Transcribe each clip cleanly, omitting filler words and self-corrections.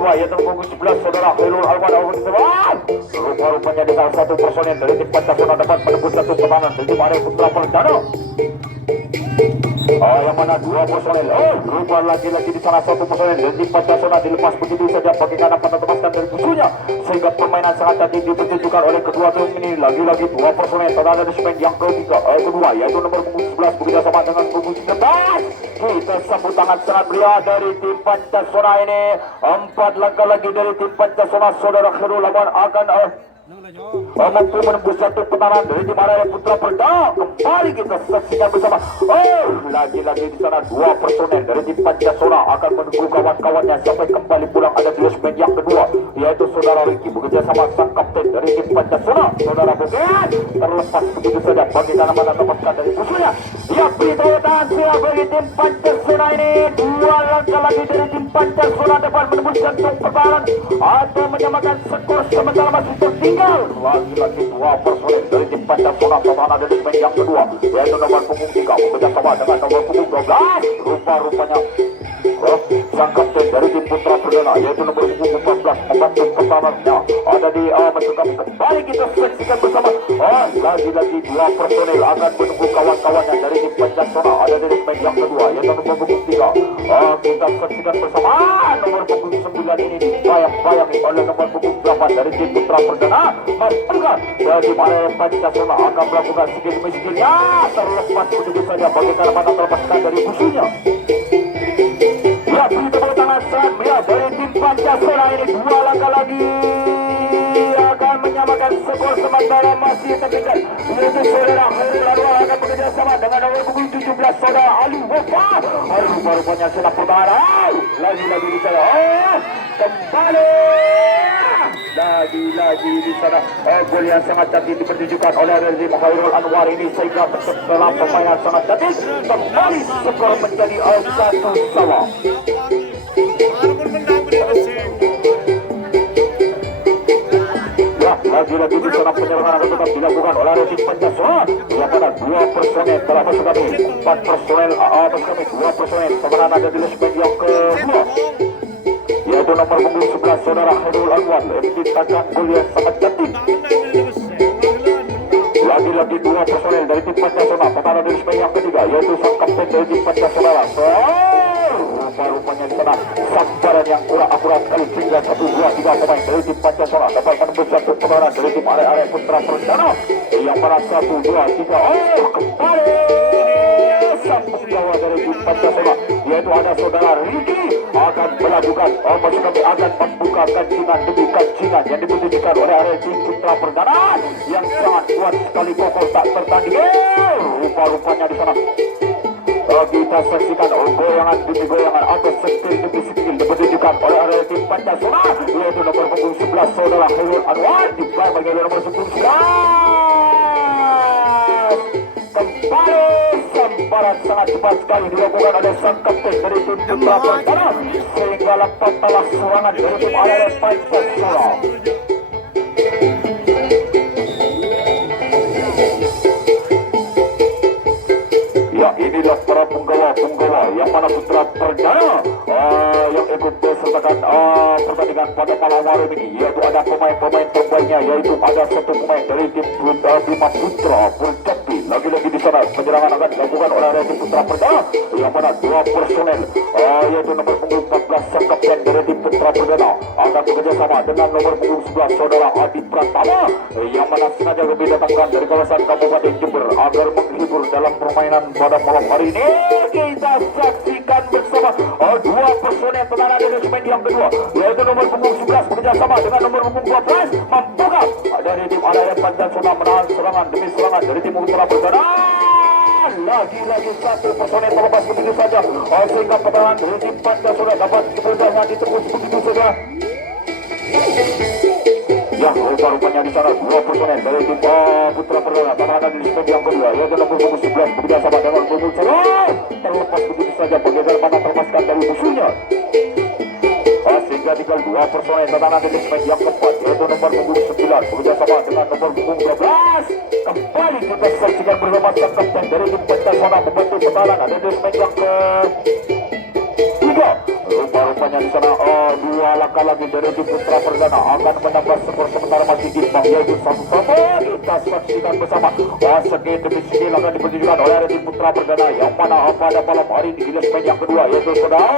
kedua yaitu punggung 11 saudara Khairul Alwan Al-Wadisawat. Rupa-rupanya di salah satu personel dari tim Pancasona dapat menembus satu pertahanan dari tim Arya Putra Perdana. Yang mana dua personel rupa lagi-lagi di sana satu personel dari tim Pancasona dilepas begitu saja bagaimana menemaskan dari musuhnya sehingga permainan sangat cantik dipertunjukkan oleh kedua tim ini. Lagi-lagi dua personel terhadap disiplin yang kedua yaitu nomor punggung 11 bekerja sama dengan punggung 19. Kita sambut tangan sangat meriah dari tim Pancasona ini. 4 langkah lagi dari tim Pancasona saudara Khairul Alwan akan mampu menembus satu pertahanan dari tim Arya Putra Perdana. Kembali kita saksikan bersama. Lagi-lagi di sana dua personel dari tim Pancasona akan menunggu kawan-kawannya sampai kembali pulang. Ada di segmen yang kedua yaitu saudara Ricky bekerja sama sang kapten dari tim Pancasona saudara Bogen terlepas begitu saja bagaimana melepaskan dari musuhnya. Ya, beritahu tahan bagi tim Pancasona ini. 2 langkah lagi dari tim Pancasona dapat menembus jantung pertahanan atau menyamakan skor sementara masih tertinggal. Lagi-lagi dua personel dari tim Pancasona pertahanan dari segmen yang kedua yaitu nomor punggung 3 bekerja sama dengan nomor punggung 12. Rupa-rupanya sang kapten dari tim Putra Perdana yaitu nomor punggung 14 membantu pertahanannya ada di mencoba. Kembali kita saksikan bersama. Lagi-lagi dua personel akan menunggu kawan-kawannya dari tim Pancasona ada di segmen yang kedua yaitu nomor punggung 3. Kita saksikan bersama nomor punggung 9 ini dibayang-bayangi oleh nomor punggung 8 dari tim Putra Perdana. Masukkan dari Arya Pancasona akan melakukan sikit demi sikitnya terlepas begitu saja bagaimana mana terlepaskan dari musuhnya. Ya, berita tangan sangat meriah dari tim Pancasona ini. 2 langkah lagi akan menyamakan skor sementara masih tertinggal yaitu saudara Khairul Alwan akan bekerja sama dengan nomor punggung 17 saudara Ali Wafa. Rupanya senang pertahanan lagi-lagi di sana. Kembali lagi-lagi di sana gol yang sangat cantik dipertunjukkan oleh rezim Khairul Anwar ini sehingga dalam permainan sangat cantik kembali skor menjadi 1-sama. Lagi-lagi di sana penyerangan akan tetap dilakukan oleh tim Pancasona yang mana 2 personel telah masuk kami 4 personel masuk kami 2 personel kemenangan ada di segmen yang kedua yaitu nomor punggung 11 saudara Khairul Anwar menciptakan gol yang sangat cantik. Lagi-lagi 2 personel dari tim Pancasona pertahanan dari segmen yang ketiga yaitu sang kapten dari tim Pancasona. Rupa-rupanya di sana sambaran yang kurang akurat sekali sehingga 1, 2, 3 pemain dari tim Pancasona dapat menembus satu pertahanan dari tim Arya Putra Perdana yang mana 1, 2, 3 kembali sambung gawang dari tim Pancasona yaitu ada saudara Ricky akan melakukan maksud kami akan membuka kancingan demi kancingan yang dipertunjukkan oleh Arya Putra Perdana yang sangat kuat sekali kokoh tak tertanding. Rupa-rupanya di sana kita saksikan goyangan demi goyangan atau setir demi setir dipertunjukkan oleh area tim Pancasona yaitu nomor punggung 11 saudara Khairul Anwar di bagian nomor 11. Kembali sambaran sangat cepat sekali dilakukan oleh sang kapten dari tim Putra Perdana sehingga lepas telah serangan dari tim area Pancasona. Ya, inilah para punggawa yang mana Putra Perdana yang ikut bersertakan pertandingan pada malam hari ini yaitu ada pemain-pemain terbaiknya yaitu ada satu pemain dari tim Bima Putra Percapi. Lagi-lagi di sana penyerangan akan dilakukan oleh tim Putra Perdana yang mana 2 personel yaitu nomor punggung 14 sang kapten dari tim Putra Perdana akan bekerja sama dengan nomor punggung 11 saudara Adi Pratama yang mana sengaja lebih datangkan dari kawasan Kabupaten Jember agar menghibur dalam permainan pada malam hari ini. Kita saksikan bersama 2 personel pertahanan dari segmen yang kedua yaitu nomor punggung 11 bekerja sama dengan nomor punggung 12 membuka dari tim Arya Pancasona menahan serangan demi serangan dari tim Putra Perdana. Lagi-lagi 1 personel terlepas begitu saja sehingga pertahanan dari tim Pancasona dapat kemudahan ditembus begitu saja. Ya, rupa-rupanya di sana 2 personel dari tim Putra Perdana pertahanan di segmen yang kedua yaitu nomor punggung 11 bekerja sama dengan punggung 11 terlepas begitu saja bagaimana mana terlepaskan dari musuhnya sehingga tinggal 2 personel pertahanan di segmen yang keempat yaitu nomor punggung 9 bekerja sama dengan nomor punggung 12. Kembali kita saksikan bersama sang kapten dari tim Pancasona membantu pertahanan ada di segmen yang ke-3. rupanya di sana dua langkah lagi dari tim Putra Perdana akan menambah skor sementara masih imbang yaitu 1-1. Kita saksikan bersama segi demi segi akan dipertunjukkan oleh tim Putra Perdana yang mana pada malam hari di gilas main yang kedua yaitu saudara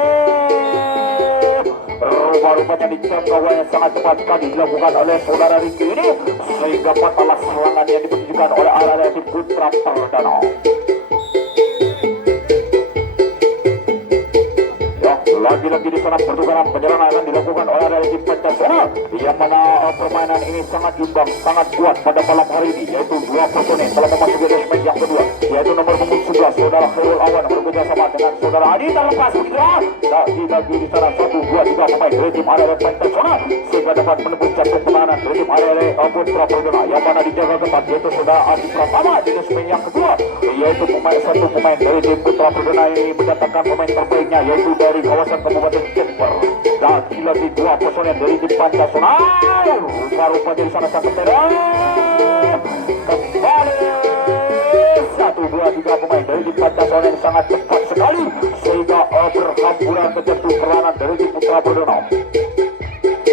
rupa-rupanya di jangkauan yang sangat cepat sekali dilakukan oleh saudara Ricky ini sehingga patalah serangan yang dipertunjukkan oleh arah tim Putra Perdana. Lagi-lagi di sana pertukaran penyerangan akan dilakukan oleh dari tim Pancasila yang mana permainan ini sangat imbang, sangat kuat pada malam hari ini yaitu dua personel telah memasuki resmen yang kedua yaitu nomor punggung 11 saudara Khairul Awan bekerja sama dengan saudara Adi terlepas begitu lagi-lagi di sana 1-2-3 pemain dari tim area Pancasila sehingga dapat menembus jantung pertahanan dari tim area Putra Perdana yang mana dijaga ketat yaitu saudara Adi Pratama di resmen yang kedua yaitu satu pemain dari tim Putra Perdana ini mendatangkan pemain terbaiknya yaitu dari kawasan Kabupaten Jember. Lagi-lagi dua personel dari tim Pancasila rupa-rupanya di sana sangat kembali 1-2-3 pemain dari tim Pancasila yang sangat cepat sekali sehingga berhamburan ke jantung perlawanan dari tim Putra Perdana.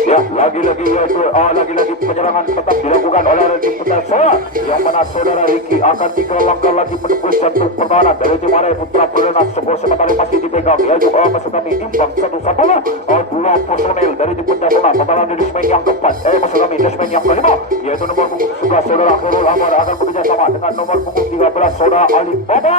Ya, lagi-lagi yaitu lagi-lagi penyerangan tetap dilakukan oleh tim Pancasila yang mana saudara Ricky akan 3 langkah lagi menembus jantung pertahanan dari tim area Putra Perdana. Skor sementara masih dipegang yaitu masuk kami imbang 1-1. Dua personel dari tim Pancasila totalan di resmen yang keempat masuk kami resmen yang kelima yaitu nomor punggung 11 saudara Khairul Amar akan bekerja sama dengan nomor punggung 13 saudara Ali Baba.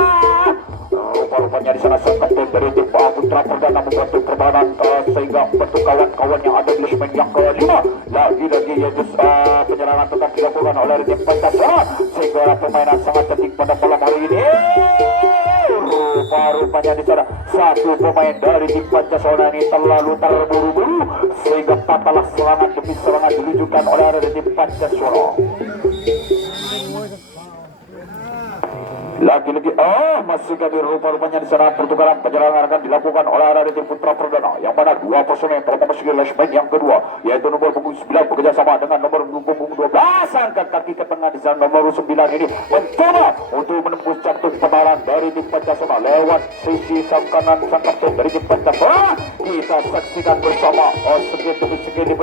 Rupa-rupanya di sana sang kapten dari tim Putra Perdana membantu pertahanan sehingga membantu kawan-kawan yang ada di resmen yang kelima. Lagi-lagi yaitu penyerangan tetap dilakukan oleh tim Pancasila sehingga permainan sangat cantik pada malam hari ini. Rupa-rupanya di sana satu pemain dari tim Pancasila ini terlalu terburu-buru sehingga patalah serangan demi serangan diluncurkan oleh tim Pancasila. Lagi-lagi masih kami rupa-rupanya di sana pertukaran penyerangan akan dilakukan oleh dari tim Putra Perdana yang mana dua personel telah memasuki resmen yang kedua yaitu nomor punggung 9 bekerja sama dengan nomor punggung 12 angkat kaki ke tengah di sana nomor 9 ini mencoba untuk menembus jantung pertahanan dari tim Pancasila lewat sisi sang kanan sang kapten dari tim Pancasila. Kita saksikan bersama segi demi segi di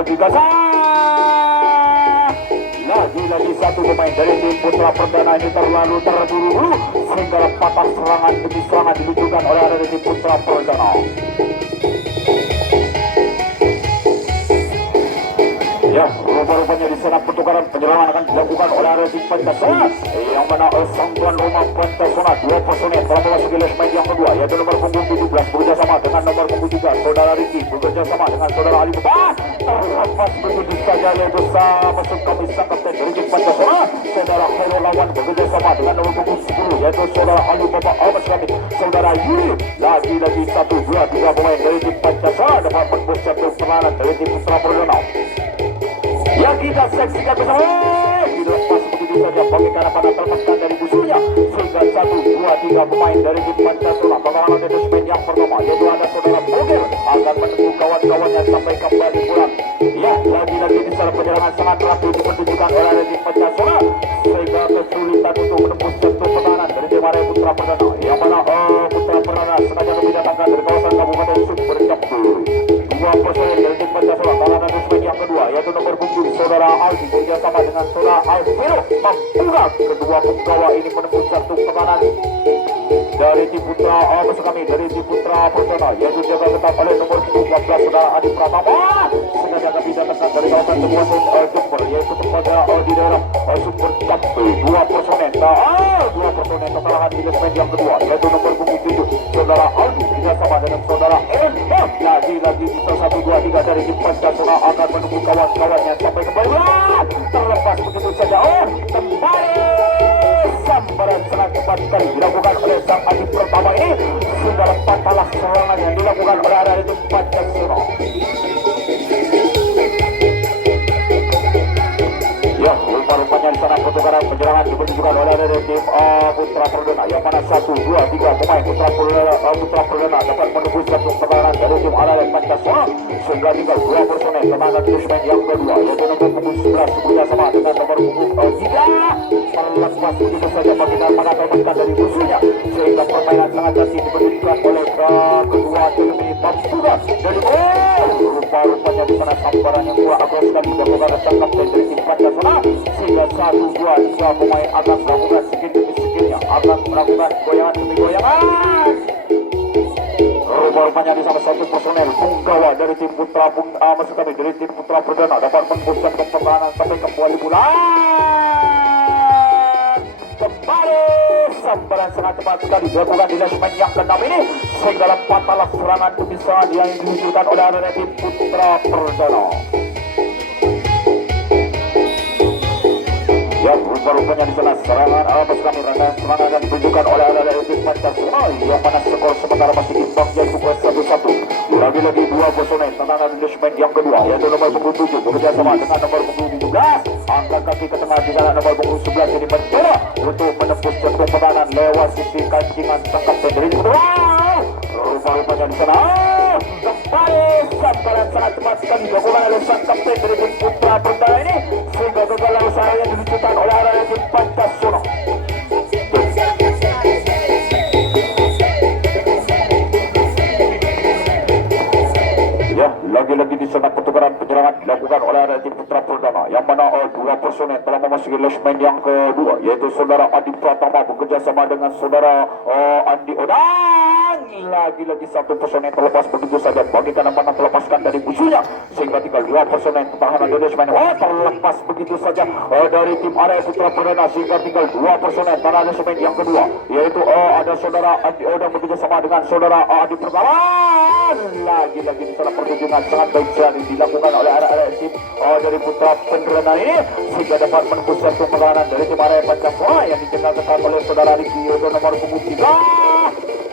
lagi-lagi satu pemain dari tim Putra Perdana ini terlalu terburu-buru sehingga patah serangan demi serangan diluncurkan oleh dari tim Putra Perdana. Ya, rupa-rupanya di sana pertukaran penyerangan akan dilakukan oleh tim Pancasila yang mana sang tuan rumah Pancasila dua personel telah memasuki resmen yang kedua yaitu nomor punggung 17 bekerja sama dengan nomor punggung 3 saudara Ricky bekerja sama dengan saudara Ali Bebas. Terlepas begitu saja yaitu masuk kami sang kapten dari tim Pancasila saudara Khairul Lawan bekerja sama dengan nomor punggung 10 yaitu saudara Ali Bebas kami saudara Yuri. Lagi-lagi 1-2-3 pemain dari tim Pancasila dapat menembus jantung perlawanan dari tim Putra Perdana. Ya, kita saksikan bersama dilepas begitu saja bagi karena pada terlepaskan dari musuhnya sehingga 1-2-3 pemain dari tim Pancasila bakalan ada resmen yang pertama yaitu ada saudara Bogir akan menunggu kawan-kawannya sampai kembali pulang. Ya, lagi-lagi di sana penyerangan sangat rapi dipertunjukkan oleh tim Pancasila sehingga kesulitan untuk menembus jantung pertahanan dari tim area Putra Perdana yang mana Putra Perdana sengaja didatangkan dari kawasan Kabupaten Sumber Jambul. Dua personel dari tim Pancasila kalangan resmen yang kedua yaitu nomor punggung saudara Aldi bekerja sama dengan saudara Alvero membuka kedua penggawa ini menembus jantung pertahanan dari tim Putra maksud kami dari tim Putra Perdana yaitu jaga ketat oleh nomor punggung 14 saudara Adi Pratama sengaja kami datangkan dari kawasan Kabupaten Jember yaitu tempatnya di daerah Sumber Jambul. Dua personel kalangan di resmen yang kedua yaitu nomor punggung 7 saudara Aldi bekerja sama dengan saudara Ellen. Lagi-lagi kita 1-2-3 dari tim Pancasila akan menunggu kawan-kawannya sampai kembali. Terlepas begitu saja kembali sambaran sangat cepat sekali dilakukan oleh sang Adi Pratama ini sehingga patalah serangan yang dilakukan oleh dari tim Pancasila. Ya, rupa-rupanya di sana pertukaran penyerangan dipertunjukkan oleh tim Putra Perdana yang mana 1-2-3 pemain Putra Perdana dapat menembus jantung pertahanan dari tim area Pancasila sehingga tinggal dua personel tenaga resmen yang kedua yaitu nomor punggung 11 bekerja sama dengan nomor punggung 3 terlepas begitu saja bagaimana mengamankan dari musuhnya sehingga permainan sangat cantik dipertunjukkan oleh kedua tim Pancasila dari sambaran yang kurang agak sekali dilakukan sang kapten dari tim Pancasila, sehingga 1-2-3 pemain akan melakukan skill demi skillnya, akan melakukan goyangan demi goyangan. Rupanya di sama satu personel punggawa dari tim Putra maksud kami dari tim Putra Perdana dapat menembuskan pertahanan sampai ke bola bulan. Kembali sambaran sangat cepat sekali dilakukan di segmen yang ke-6 ini, sehingga dalam patalah serangan kebisaan yang diluncurkan oleh arena tim Putra Perdana. Ya, rupanya di sana serangan maksud kami serangan yang ditunjukkan oleh arena tim Pancasila, yang mana skor sementara masih imbang yaitu 1-1. Lagi-lagi dua personel tendangan di segmen yang kedua, yaitu nomor punggung 7 bekerja sama dengan nomor punggung 17. Angkat kaki ke tengah di sana nomor punggung 11 ini mencoba untuk menembus jantung pertahanan lewat sisi kancingan sang kapten dari kedua. Rupanya di sana kembali sambaran sangat cepat sekali dilakukan oleh sang kapten dari tim Putra Perdana ini, sehingga gagal usaha yang diluncurkan oleh arena tim Pancasila. Lagi-lagi di sana pertukaran penyerangan dilakukan oleh arena tim Putra Perdana, yang mana dua personel telah memasuki segmen yang kedua, yaitu saudara Adi Pratama bekerja sama dengan saudara Andi Odang. Lagi-lagi satu personel terlepas begitu saja bagi kanan panah terlepaskan dari musuhnya, sehingga tinggal dua personel pertahanan dari segmen terlepas begitu saja dari tim arena Putra Perdana, sehingga tinggal dua personel pada segmen yang kedua, yaitu ada saudara Andi Odang bekerja sama dengan saudara Adi Pratama. Lagi-lagi di sana pertunjukan sangat baik sekali dilakukan oleh arah-arah tim dari Putra Perdana ini, sehingga dapat menembus jantung pertahanan dari tim arena Pancasila yang dijaga ketat oleh saudara Riki Yodo nomor punggung 3.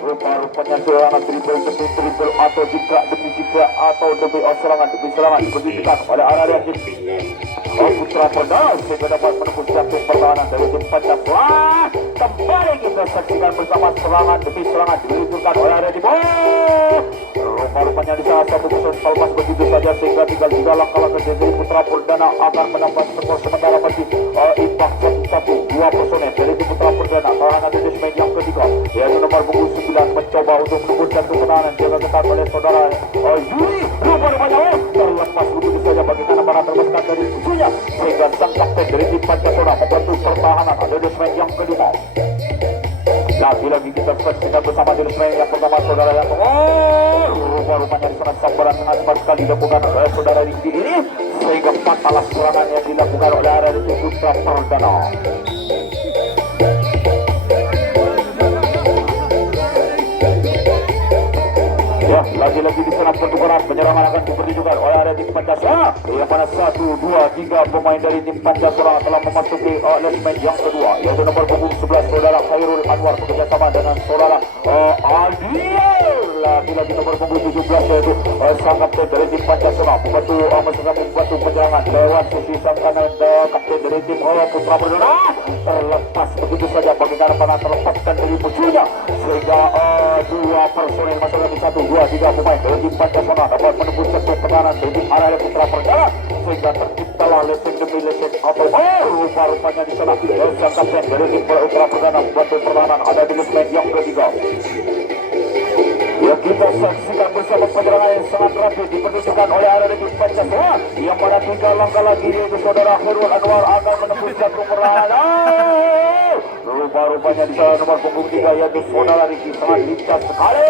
Rupanya serangan triple demi triple atau jika demi jika atau demi serangan ditunjukkan oleh arah-arah tim Putra Perdana, sehingga dapat menembus jantung pertahanan dari tim Pancasila. Kembali kita saksikan bersama serangan demi serangan ditunjukkan oleh arah tim rupanya di salah satu personel lepas begitu saja, sehingga tinggal 3 langkah lagi dari Putra Perdana akan mendapat skor sementara masih imbang 1-1. Dua personel dari tim Putra Perdana tahanan di segmen yang ketiga, yaitu nomor punggung 9 mencoba untuk menembus jantung pertahanan jaga ketat oleh saudara Yuri. Rupanya terlepas begitu saja bagi kanan para terlepaskan dari musuhnya, sehingga sang kapten dari tim Pancasila membantu pertahanan ada di segmen yang kelima. Lagi-lagi kita saksikan bersama di segmen yang pertama saudara yang rupanya di sana sambaran sangat cepat sekali dilakukan oleh saudara Riki ini, sehingga patalah serangan yang dilakukan oleh arena tim Putra Perdana. Ya, lagi-lagi di sana pertukaran penyerangan akan dipertunjukkan oleh arena tim Pancasila, yang mana 1-2-3 pemain dari tim Pancasila telah memasuki segmen yang kedua, yaitu nomor punggung 11 saudara Khairul Anwar bekerjasama dengan saudara Aldiel. Lagi-lagi nomor punggung 17 yaitu sang kapten dari tim Pancasila membantu penyerangan lewat sisi sang kanan kapten dari tim Putra Perdana. Terlepas begitu saja bagi kanan panah terlepaskan dari musuhnya, sehingga dua personel masuk lagi 1-2-3 pemain dari tim Pancasila dapat menembus jantung pertahanan dari tim arena Putra Perdana, sehingga terciptalah lesing demi lesing atau rupanya di sana sang kapten dari tim Putra Perdana membantu pertahanan ada di segmen yang ketiga. Ya, kita saksikan bersama penyerangan yang sangat rapi dipertunjukkan oleh arena tim Pancasila, yang mana 3 langkah lagi yaitu saudara Khairul Anwar akan menembus jantung pertahanan. Rupanya di sana nomor punggung 3 yaitu saudara Riki sangat lincah sekali,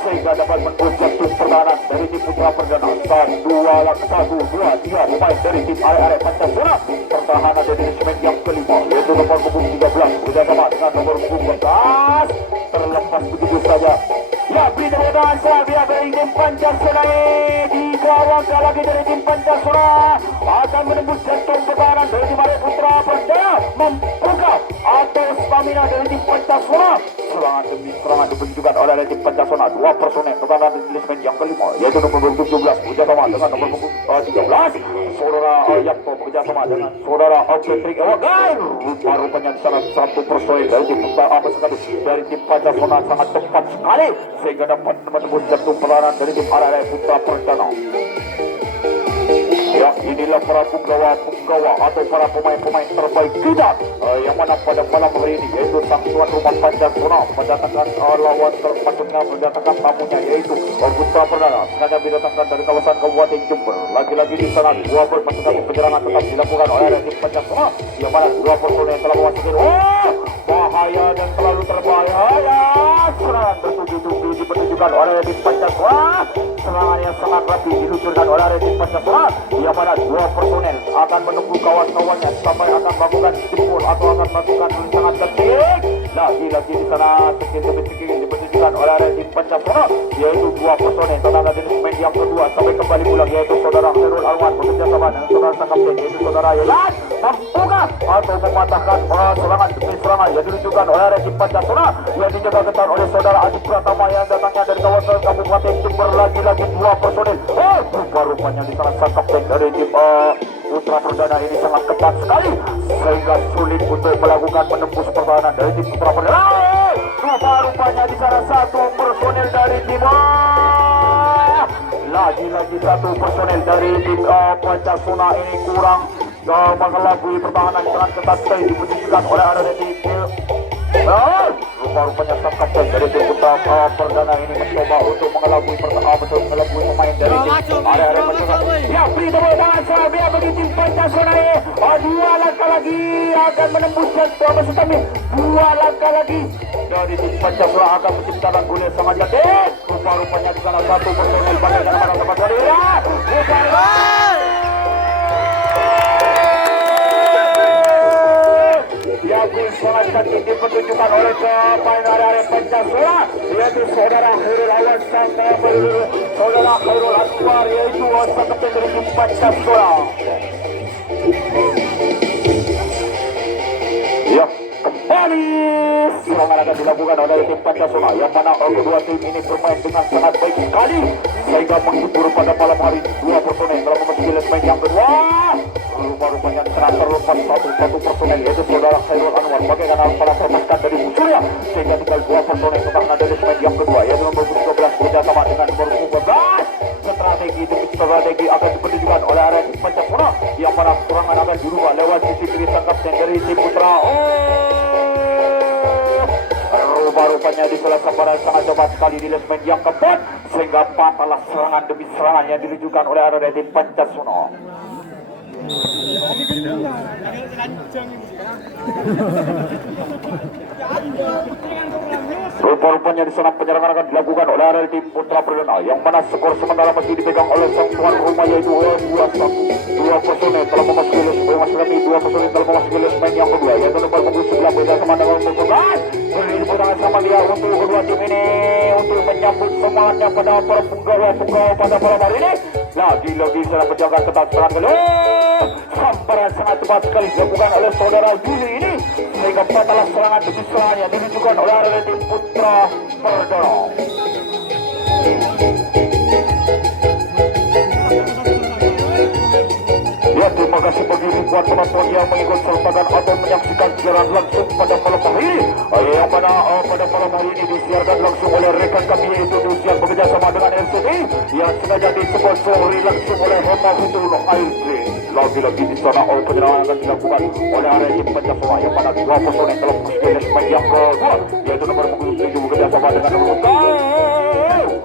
sehingga dapat menembus jantung pertahanan dari tim Putra Perdana. 1-2-3 pemain dari tim arena Pancasila pertahanan dari segmen yang kelima, yaitu nomor punggung 13 bersama dengan nomor punggung 14. Terlepas begitu saja. Ya, berita dansa biar dari tim Pancasila dikawal lagi dari tim Pancasila akan menembus jantung pertahanan dari tim Putra Perdana, membuka atau stamina dari tim Pancasila. Serangan demi serangan ditunjukkan oleh tim Pancasila. Dua personel pertahanan di segmen yang kelima, yaitu nomor 17 bekerjasama dengan nomor 13 saudara Yakto bekerjasama dengan saudara Patrick Ewagai. Rupanya di sana satu personel dari tim dari tim Pancasila sangat cepat sekali, sehingga dapat menembus jantung pertahanan dari tim arena Putra Perdana. Ya, inilah para punggawa punggawa atau para pemain-pemain terbaik kita yang mana pada malam hari ini yaitu sang tuan rumah Pancasona mendatangkan lawan maksudnya mendatangkan tamunya yaitu Putra Perdana sengaja didatangkan dari kawasan Kabupaten Jember. Lagi-lagi di sana dua maksudnya penyerangan tetap dilakukan oleh tim Pancasona yang mana dua personel telah memasuki bahaya dan terlalu berbahaya. Serangan bertubi-tubi dipertunjukkan oleh tim Pancasona. Serangan yang sangat rapi diluncurkan oleh tim Pancasona yang mana dua personel akan menunggu kawan-kawannya sampai akan melakukan jempol atau akan melakukan sangat ketik. Lagi-lagi di sana skill dipertunjukkan oleh tim Pancasona yaitu dua personel tenaga jenis main yang kedua sampai kembali pulang yaitu saudara Khairul Anwar bekerja sama dengan saudara sang kapten yaitu saudara Yolan membuka atau mematahkan serangan demi serangan yang diluncurkan oleh tim Pancasona yang dijaga ketat oleh saudara Adi Pratama yang datangnya dari kawasan Kabupaten Jember. Lagi-lagi dua personel rupa-rupanya di sana sang kapten dari tim Putra Perdana ini sangat ketat sekali sehingga sulit untuk melakukan menembus pertahanan dari tim Putra Perdana. Rupa-rupanya di sana satu personel dari tim lagi-lagi satu personel dari tim Pancasona ini kurang mengelabui pertahanan sangat ketat sekali dipertunjukkan oleh ada tim rupa-rupanya sang kapten dari tim Putra Perdana ini mencoba untuk mengelabui pemain dari tim area Pancasona. Ya, beri tepuk tangan Sabia bagi tim Pancasona ini. Dua langkah lagi akan menembuskan maksud kami. Dua langkah lagi dari tim Pancasona akan menciptakan gol yang sangat cantik. Rupa-rupanya di sana satu personel pada dalam tempat sangat cantik dipertunjukkan oleh pemain area Pancasona yaitu saudara Khairul Anwar saudara Khairul Anwar yaitu sang kapten dari tim Pancasona. Ya, kembali serangan akan dilakukan oleh tim Pancasona yang mana kedua tim ini bermain dengan sangat baik sekali sehingga menghibur pada malam hari dua personel dalam memasuki leg main yang kedua. Rupa-rupanya sangat terlepas satu personel yaitu saudara Khairul Anwar bagaikan para terlepaskan dari musuhnya sehingga tinggal dua personel tentang dari leg yang kedua yaitu nomor 13 bekerjasama dengan nomor 14. Strategi akan dipertunjukkan oleh area tim Pancasona yang mana serangan akan dirubah lewat sisi kiri sang kapten dari tim Putra. Rupa-rupanya di salah sambaran sangat cepat sekali di lesmen yang keempat sehingga patahlah serangan demi serangan yang ditunjukkan oleh area tim Pancasona. Rupa-rupanya di sana penyerangan akan dilakukan oleh area tim Putra Perdana yang mana skor sementara masih dipegang oleh sang tuan rumah yaitu 2-1. Dua personel telah memasuki dua personel telah memasuki lesmen yang kedua yaitu nomor 19 beda sama dengan nomor 11. Beri tangan sama dia untuk kedua tim ini untuk menyambut semangatnya pada para punggawa pada malam hari ini. Lagi-lagi sana penjaga ketat serangan kedua. Sambaran sangat cepat sekali dilakukan oleh saudara Yuli ini sehingga patahlah serangan demi serangan yang ditunjukkan oleh area tim Putra Perdana. Ya, terima kasih bagi ribuan penonton yang mengikut sertakan atau menyaksikan siaran langsung pada malam hari ini yang mana pada malam hari ini disiarkan langsung oleh rekan kami yaitu Dusian bekerjasama dengan RCT yang sengaja disponsori langsung oleh Hema Fitul Air Drink. Lagi-lagi di sana penyerangan akan dilakukan oleh area tim Pancasona yang mana dua personel dalam lesmen yang kedua yaitu nomor 7 bekerjasama dengan nomor 10.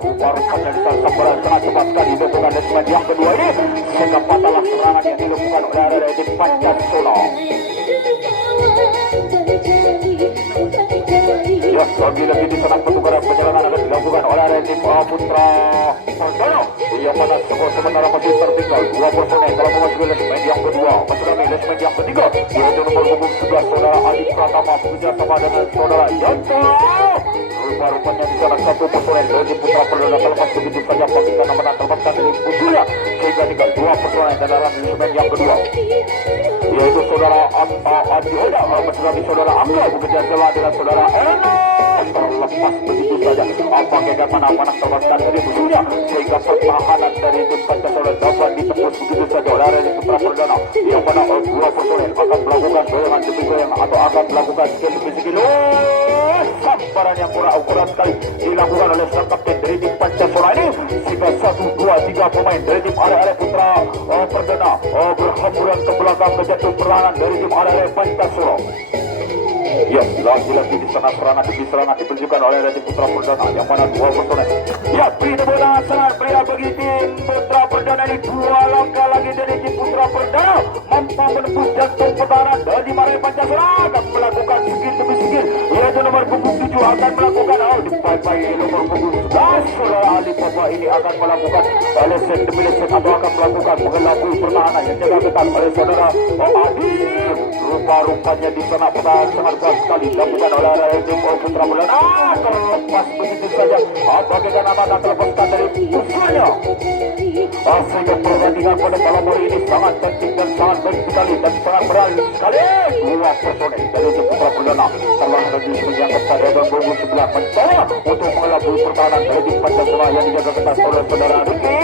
Rupa-rupanya di sana sambaran sangat cepat sekali dilakukan lesmen yang kedua ini sehingga patahlah serangan yang dilakukan oleh area tim Pancasona. Ya, lagi-lagi di sana pertukaran penyerangan akan dilakukan oleh area tim Putra Perdana yang mana skor sementara masih tertinggal dua personel dalam memasuki lesmen yang kedua. Masuk kami lesmen yang ketiga yaitu nomor 11 saudara Adi Pratama bekerja sama dengan saudara Yanto. Rupa-rupanya di sana satu personel dari Putra Perdana terlepas begitu saja karena menang terlepaskan dari musuhnya sehingga tinggal dua personel dalam lesmen yang kedua yaitu saudara Anta Adioda masuk kami saudara Angga bekerja sama dengan saudara Eno. Terlepas begitu saja bagaimana menang terlepaskan dari musuhnya sehingga pertahanan dari tim Pancasona dapat ditembus begitu saja oleh area Putra Perdana yang mana dua personel akan melakukan goyangan demi goyangan atau akan melakukan skill demi skill. Sambaran yang kurang akurat sekali dilakukan oleh sang kapten dari tim Pancasona ini sehingga 1, 2, 3 pemain dari tim area Putra perdana berhamburan ke belakang menjatuh perlahan dari tim Arema Pancasila. Ya, lagi-lagi di sana serangan ditunjukkan oleh tim Putra Perdana yang mana dua personel. Ya, beri tepuk tangan sangat meriah bagi tim Putra Perdana ini. Dua langkah lagi dari tim Putra Perdana mampu menembus jantung pertahanan dari Arema Pancasila akan melakukan sikit demi sikit. Yaitu nomor punggung 7 akan melakukan dipai-pai nomor punggung 11. Saudara Ali Papa ini akan melakukan lesen demi lesen atau akan melakukan mengelabui pertahanan yang jaga ketat oleh saudara Adi. Rupa-rupanya di sana pertahanan sangat kuat sekali dilakukan oleh tim Putra Perdana. Terlepas begitu saja bagaikan nama tak terlepaskan dari musuhnya. Sehingga pertandingan pada malam hari ini sangat penting dan sangat baik sekali dan sangat berani sekali. Dua personel dari tim Putra Perdana telah berjumpa yang ketat dan berburu sebelah mencoba untuk mengelabui pertahanan dari tim Pancasila yang dijaga ketat oleh saudara Riki.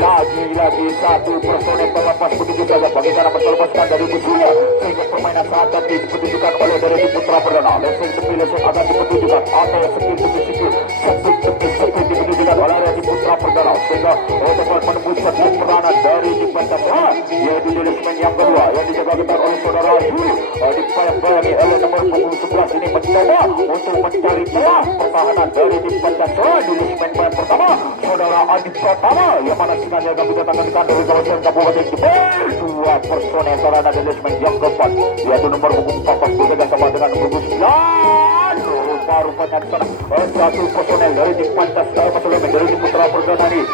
Lagi-lagi satu personel terlepas begitu saja bagaikan nama terlepaskan dari musuhnya, sehingga permainan sangat cantik ditunjukkan oleh dari tim Putra Perdana. Lesing demi lesing akan ditunjukkan atau skill demi skill, speed demi speed ditunjukkan oleh tim Putra Perdana, sehingga dapat menembus satu pertahanan dari tim Pancasila, yaitu di lesmen yang kedua yang dijaga ketat oleh saudara Yuri. Dibayang-bayangi oleh nomor punggung 11 ini mencoba untuk mencari celah pertahanan dari tim Pancasila di lesmen yang pertama saudara Adi Pratama yang mana sinanya akan didatangkan di kantor kawasan Kabupaten Jember. Dua personel sarana di lesmen yang keempat yaitu nomor punggung 14 bekerja sama dengan nomor punggung 9. Rupa-rupanya di sana satu personel dari tim Pancasila dari tim Putra Perdana ini.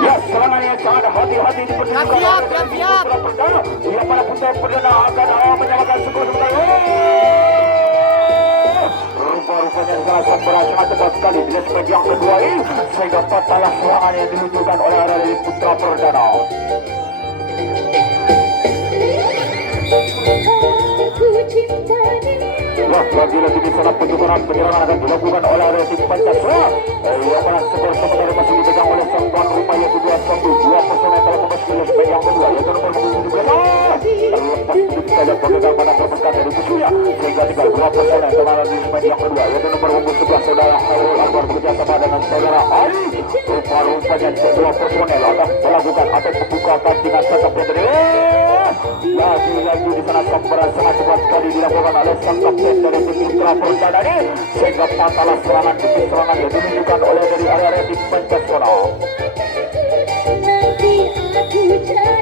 Ya, serangannya sangat hati-hati di pertandingan Putra Perdana. Yang mana Putra Perdana akan menyamakan skor sementara. Rupa-rupanya sangat sambaran sangat cepat sekali di lesmen yang kedua ini, sehingga patahlah serangan yang diluncurkan oleh dari Putra Perdana. Lagi-lagi di sana penyerangan akan dilakukan oleh tim Pancasila yang mana skor sementara masih dipegang oleh sang tuan rumah yaitu 2-1. Dua personel telah memasuki lesmen yang kedua yaitu nomor 17. Terlepas begitu saja bagaimana terpusat dari musuhnya, sehingga tinggal dua personel telah di lesmen yang kedua yaitu nomor 11 saudara Khairul Anwar bekerja sama dengan saudara Ali. Rupa-rupanya dua personel akan melakukan atau membuka kantingan sangkap dari lagi-lagi di sana sambaran sangat cepat sekali dilakukan oleh sang kapten dari tim Putra Perdana ini, sehingga patahlah serangan demi serangan yang ditunjukkan oleh dari area tim Pancasila.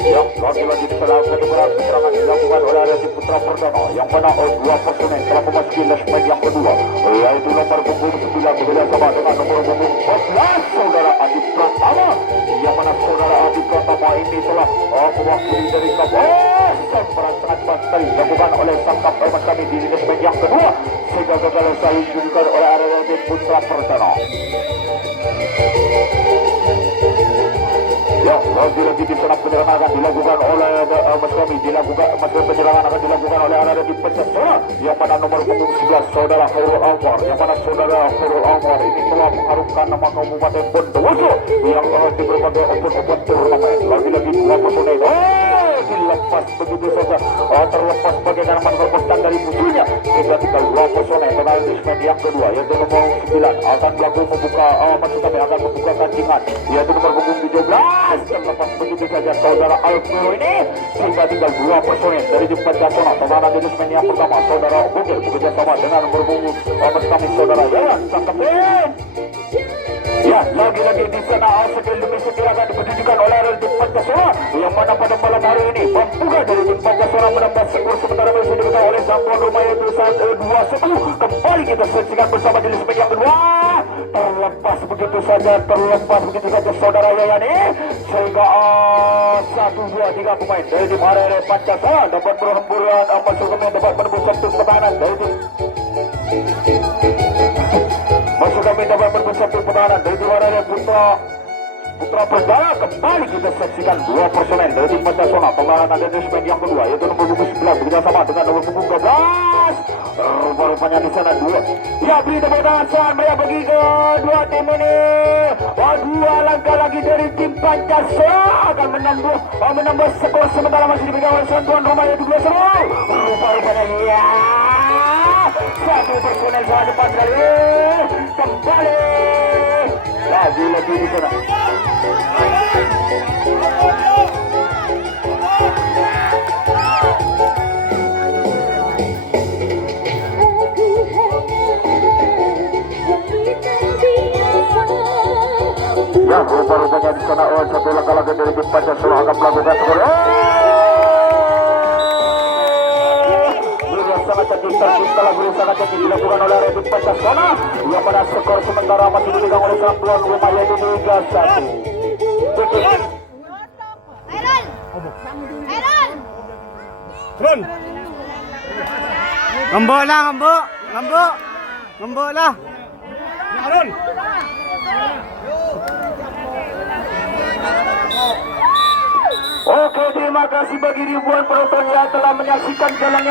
Ya, lagi-lagi di sana kedengaran serangan dilakukan oleh area tim Putra Perdana yang mana dua personel telah memasuki lesmen yang kedua yaitu nomor punggung 9 bekerja sama dengan nomor punggung 14 saudara Adi Pratama, yang mana saudara Adi Pratama ini telah mewakili dari Kapolres sambaran sangat cepat sekali dilakukan oleh sang kapten kami di lesmen yang kedua, sehingga gagal ditunjukkan oleh area tim Putra Perdana. Ya, lagi-lagi di sana penyerangan akan dilakukan oleh penyerangan akan dilakukan oleh area tim Pancasila yang mana nomor punggung 11 saudara Khairul Anwar, yang mana saudara Khairul Anwar ini telah mengharumkan nama Kabupaten Bondowoso yang di berbagai open turnamen. Lagi-lagi dua personel dilepas begitu saja, terlepas bagaimana melepaskan dari musuhnya, sehingga tinggal dua personel telah di lesmen yang kedua yaitu nomor 9 akan melakukan membuka kancingan yaitu nomor punggung 17. Terlepas begitu saja saudara Alvaro ini, sehingga tinggal dua personel dari tim Pancasila telah di lesmen yang pertama saudara Bugil bekerja sama dengan nomor punggung kami saudara Yayan sang kapten. Ya, lagi-lagi di sana skill demi skill akan ditunjukkan oleh tim Pancasila yang mana pada malam hari ini membuka dari tim Pancasila menambah skor sementara masih dipegang oleh sang tuan rumah yaitu 2-1. Kembali kita saksikan bersama di lesmen yang kedua. Terlepas begitu saja saudara Yani, sehingga 1-2-3 pemain dari tim Arema Pancasila dapat berhamburan masuk ke dapat menembus satu pertahanan dari tim dapat menembus satu pertahanan dari tim Arema Putra Perdana. Kembali kita saksikan dua personel dari tim Pancasila telah ada di lesmen yang kedua yaitu nomor punggung 11 bekerja sama dengan nomor punggung 12. Rupa-rupanya di sana dua. Ya, beri tepuk tangan sangat meriah bagi kedua tim ini. Dua langkah lagi dari tim Pancasila akan menambah skor sementara masih dipegang oleh tuan rumah yaitu 2-1. Rupa-rupanya ya satu personel sangat cepat sekali kembali lagi di sana. sana. Satu langkah lagi dari tim Pancasila akan melakukan skor. Sangat cantik tercipta lagu sangat cantik dilakukan oleh Rebit Pancasila yang pada skor sementara masih dipegang oleh sang tuan rumah yaitu 3-1. Run. Ngambo lah, ngambo lah. Run. Oke, terima kasih bagi ribuan penonton yang telah menyaksikan jalannya